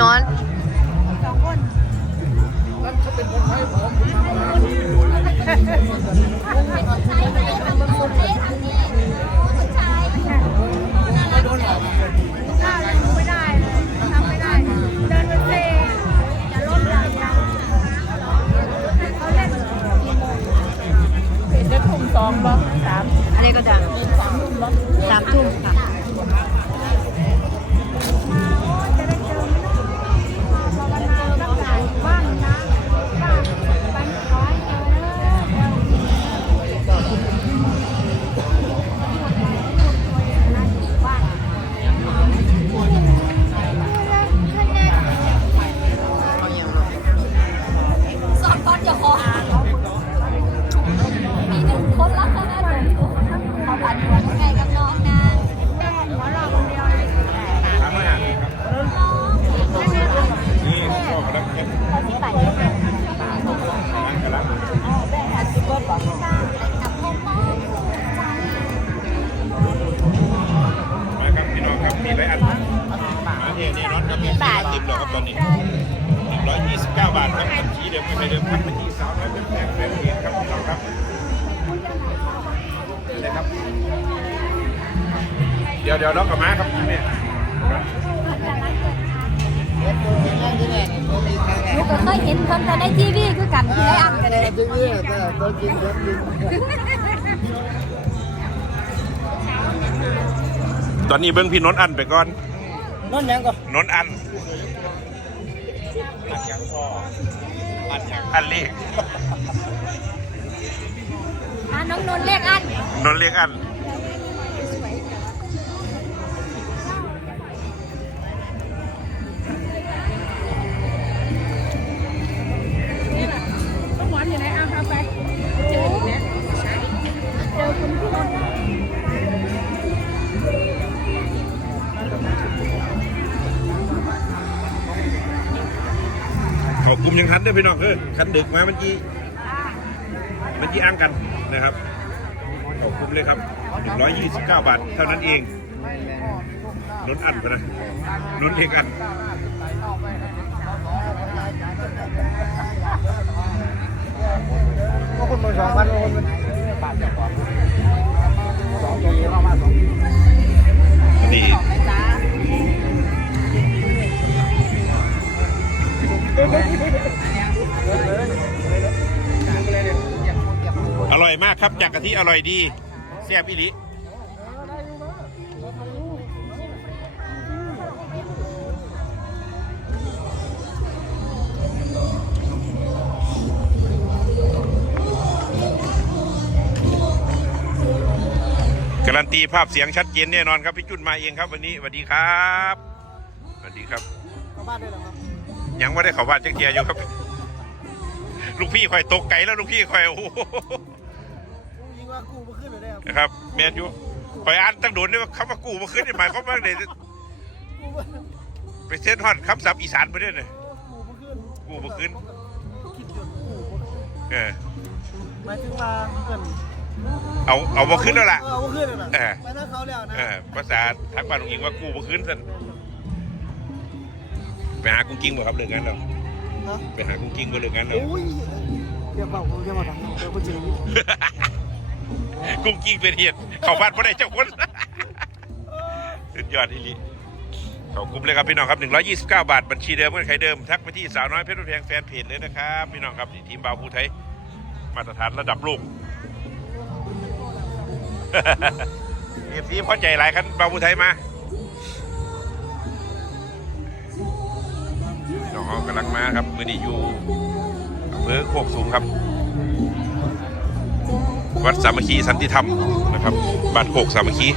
นอนไดี๋ยวเดี๋ยวน้องกับม้าครับแม่ครับหนูก็เคยเห็นคนแต่ในทีวีคือกันที่ได้อ่านกันเลยจริงเนี่ยแต่ตัวจริงตัวจริงตอนนี้เบิ้งพี่นนท์อันไปก่อนนั่นยังก็นนท์อันอันยังพออันยังอันเลขอ่าน้องนนท์เรียกอันนนท์เลขอัน เขากลุ่มยังทันเด้อพี่น้องเออคันดึกมาเมื่อกี้เมื่อกี้อ้างกันนะครับเขากลุ่มเลยครับ 129 บาท เท่านั้นเองนนท์อันไปนะนนท์เลขอัน ร่อยมากครับ จากกะทิอร่อยดีแซ่บอีหลีการันตีภาพเสียงชัดเจนแน่นอนครับ พี่จุนมาเองครับวันนี้สวัสดีครับสวัสดีครับเข้าบ้านได้หรอครับยังไม่ได้เข้าบ้านจักเทียอยู่ครับ ลูกพี่คอยตกไก่แล้วลูกพี่คอยโอ้โห ยิงว่ากู้มาขึ้ นเลยได้ครับนะครับแมนยูคอยอ่านตั้งโดนนี่ว่าคำว่ากู้มาขึ้นนี่หมายความว่าเนี่ยกู้มาไปเส้นฮอดคำศัพท์อีสานไปด้วยเนี่ยกู้มาขึ้นกู้มาขึ้นคิดจนกู้มาขึ้นเออหมายถึงว่าเพื่อนเอาเอามาขึ้นแล้วล่ะเอามาขึ้นเลยนะเออไปนั่งเขาแล้วนะเออภาษาทางบ้านลุงอิงว่ากู้มาขึ้นสันไปหากุ้งกิ้งบ่ครับเลิกงานแล้วเนาะไปหากุ้งกิ้งบ่เลิกงานแล้วโอ้ยเดี๋ยวบอกผมจะมาทำเดี๋ยวคนจริง กุ้งกิ้งเป็นเหตุเขาบ้านบ่ได้เจ้าคนสุดยอดอีหลีเขากลุ่มเลยครับพี่น้องครับ 129 บาท บัญชีเดิมเงื่อนไขเดิม ทักไปที่สาวน้อยเพชรบุรีแพงแฟนเพจเลยนะครับ พี่น้องครับทีมบาวภูไทย มาตรฐานระดับโลกเอฟซีพอใจหลายคันบาวภูไทยมาพี่น้องเขากำลังมาครับมือนี้อยู่อำเภอโคกสูงครับ วัดสามัคคีสันติธรรมนะครับบ้านโคกสามัคคี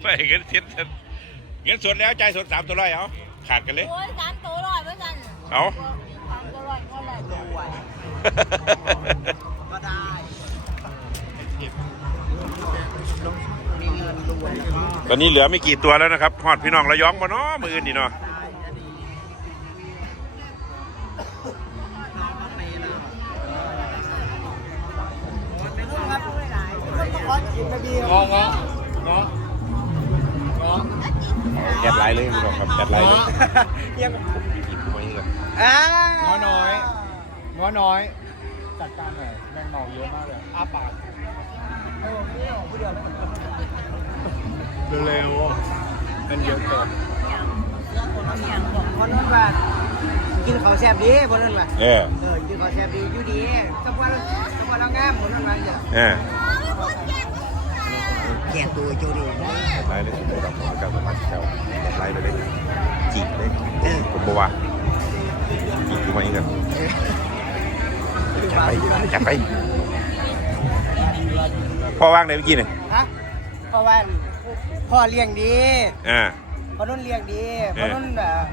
ไม่เงินเซ็นเงินสดแล้วจ่ายสดสามตัวร้อยเอาขาดกันเลยโอ้ยสามตัวร้อยเพื่อนกันเอาสามตัวร้อยก็เลยตัวก็ได้ตอนนี้เหลือไม่กี่ตัวแล้วนะครับฮอดพี่น้องระยองบ่เนาะมืออื่นนี่เนาะงององงอ แกดไลน์เลยพี่น้องครับแกดไลน์เลยยังหยิบมาให้เลยอ่างอน้อยงอน้อยจัดการหน่อยแมงเมาเยอะมากเลยอ้าปากเร็วๆมันเยอะเกินคนนั้นว่ากินข้าวแซ่บดีคนนั้นว่าเออเออกินข้าวแซ่บดีอยู่ดีสักวันสักวันเรางามคนนั้นว่าอย่าเออ แข่งตัวจูดีไลน์เลยโบดับของเก่าประมาเก่าแกดไลน์ไปเลยจีบเลยผมบอกว่าจีบกูมาอีกแล้วจับไปจับไปพ่อว่างไหนเมื่อกี้เนี่ยฮะพราะว่างพ่อเลี้ยงดีอ่าพ่อนุ่นเลี้ยงดีพ่อนุ่นแบบ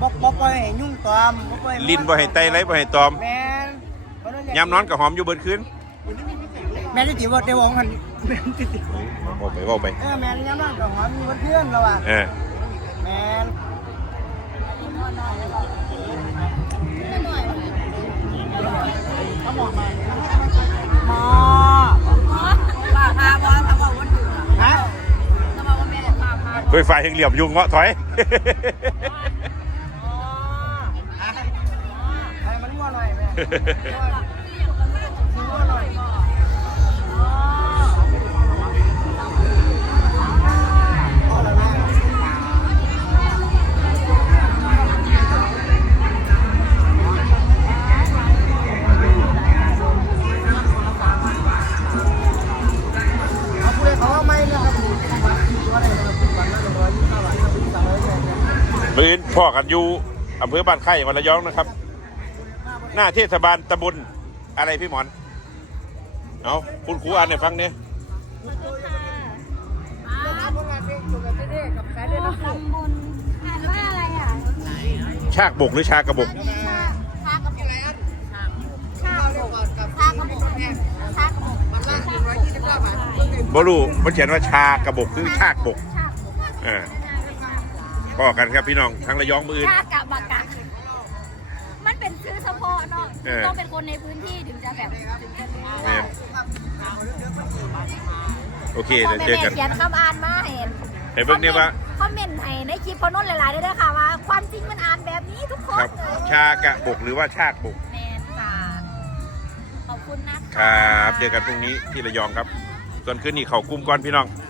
บ่บ่ปล่อยให้ยุ่งตอมบ่ปล่อยให้ลิ้นบ่ให้ไตไรบ่ให้ตอมแม่พลุนเลี้ยงยามนอนกับหอมอยู่เบิดคืนแม่นสิบ่ได้วงหัน แม่นสิบอกไปบอกไปเออแม่นยามนอนกับหอมอยู่บนเพื่อนแล้วอะเออแม่นหมอป้าพาบอลทำเอาวันอื่นฮะทำเอาวันแม่พาพาไฟฟ้าแห่งเหลี่ยมยุงเงาะถอยให้มันงัวหน่อยแม่ พ่อกันอยู่อำเภอบ้านไข่จังหวัดระยองนะครับ หน้าเทศบาลตำบลอะไรพี่หมอน เอาคุณครูอ่านให้ฟังเนี่ยทำบุญอ่านว่าอะไรอะชากบกหรือชากระบก ชาชากระบอกชากระบอกชากระบอกชากระบอกมันละหนึ่งร้อยยี่สิบเก้าบาทบรูมันเขียนว่าชากระบกคือชากบกชากระบอกอ่า พ่อกันครับพี่น้องทั้งระยองมืออื่นชากะบากะมันเป็นชื่อเฉพาะเนาะเออ ต้องเป็นคนในพื้นที่ถึงจะแบบถึงจะรู้แม่ว่านโอเคเดี๋ยวเจอกัน เขียนคำอ่านมาเห็นเห็นเบิ่งเนี่ยว่า คอมเมนต์ให้ในคลิปพอนุ่นหลายๆด้วยค่ะว่า ความจริงมันอ่านแบบนี้ทุกคนครับ ชากระบกหรือว่าชากบกแมนค่ะขอบคุณนะะครับ เจอกันพรุ่งนี้ที่ระยองครับ ส่วนคืนนี้เขากลุ่มก่อนพี่น้องค